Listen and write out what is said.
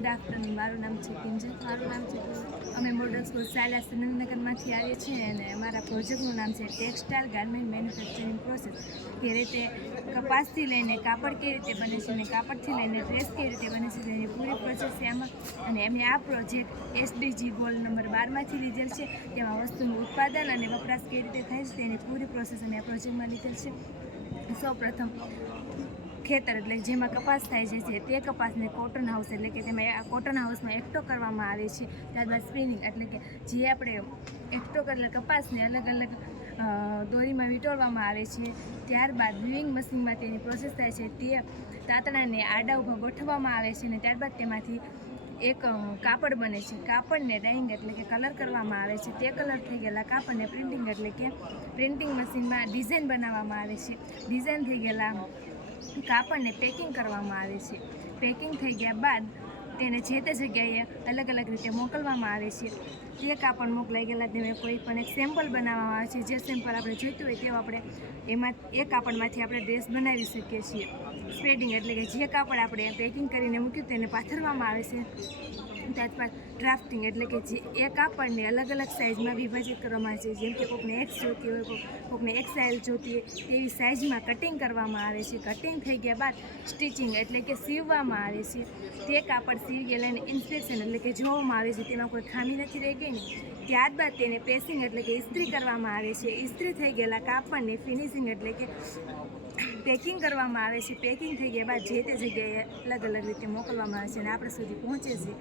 Good afternoon. મારું નામ છે કિંજલ. મારું નામ છે. અમે મોડલ સ્કૂલ સાયલા સુરેન્દ્રનગરમાંથી આવીએ છીએ અને અમારા પ્રોજેક્ટનું નામ છે ટેક્સટાઇલ ગાર્મેન્ટ મેન્યુફેક્ચરિંગ પ્રોસેસ. કે રીતે કપાસથી લઈને કાપડ કઈ રીતે બને છે અને કાપડથી લઈને ડ્રેસ કઈ રીતે બને છે તેની પૂરી પ્રોસેસ છે આમાં. અને અમે આ પ્રોજેક્ટ SDG ગોલ નંબર 12માંથી લીધેલ છે. તેમાં વસ્તુનું ઉત્પાદન અને વપરાશ કઈ રીતે થાય છે તેની પૂરી પ્રોસેસ અમે આ પ્રોજેક્ટમાં લીધેલ છે. સૌપ્રથમ ખેતર એટલે જેમાં કપાસ થાય છે તે કપાસને કોટન હાઉસ એટલે કે તેમાં કોટન હાઉસમાં એકઠો કરવામાં આવે છે. ત્યારબાદ સ્પિનિંગ એટલે કે જે આપણે એકઠો કરેલા કપાસને અલગ અલગ દોરીમાં વીંટળવામાં આવે છે. ત્યારબાદ વિવિંગ મશીનમાં તેની પ્રોસેસ થાય છે. તે તાતણાને આડા ઊભા ગોઠવવામાં આવે છે અને ત્યારબાદ તેમાંથી એક કાપડ બને છે. કાપડને ડાઇંગ એટલે કે કલર કરવામાં આવે છે. તે કલર થઈ ગયેલા કાપડને પ્રિન્ટિંગ એટલે કે પ્રિન્ટિંગ મશીનમાં ડિઝાઇન બનાવવામાં આવે છે. ડિઝાઇન થઈ ગયેલા કાપડને પેકિંગ કરવામાં આવે છે. પેકિંગ થઈ ગયા બાદ તેને જે તે જગ્યાએ અલગ અલગ રીતે મોકલવામાં આવે છે. જે કાપડ મોકલાઈ ગયેલા તેને કોઈ પણ એક સેમ્પલ બનાવવામાં આવે છે. જે સેમ્પલ આપણે જોઈતું હોય તેવું આપણે એમાં એ કાપડમાંથી આપણે ડ્રેસ બનાવી શકીએ છીએ. સ્પ્રેડિંગ એટલે કે જે કાપડ આપણે પેકિંગ કરીને મૂક્યું તેને પાથરવામાં આવે છે. ત્યારબાદ ડ્રાફ્ટિંગ એટલે કે જે એ કાપડને અલગ અલગ સાઇઝમાં વિભાજિત કરવામાં આવે છે. જેમ કે કોઈકને X જોતી હોય, કોઈકને XL જોતી હોય તેવી સાઇઝમાં કટિંગ કરવામાં આવે છે. કટિંગ થઈ ગયા બાદ સ્ટિચિંગ એટલે કે સીવવામાં આવે છે. તે કાપડ સીવી ગયેલાને ઇન્સ્પેક્શન એટલે કે જોવામાં આવે છે તેમાં કોઈ ખામી નથી રહી ગઈ ને. ત્યારબાદ તેને પ્રેસિંગ એટલે કે ઇસ્ત્રી કરવામાં આવે છે. ઇસ્ત્રી થઈ ગયેલા કાપડને ફિનિશિંગ એટલે કે પેકિંગ કરવામાં આવે છે. પેકિંગ થઈ ગયા બાદ જે તે જગ્યાએ અલગ અલગ રીતે મોકલવામાં આવે છે અને આપણે સુધી પહોંચે છે.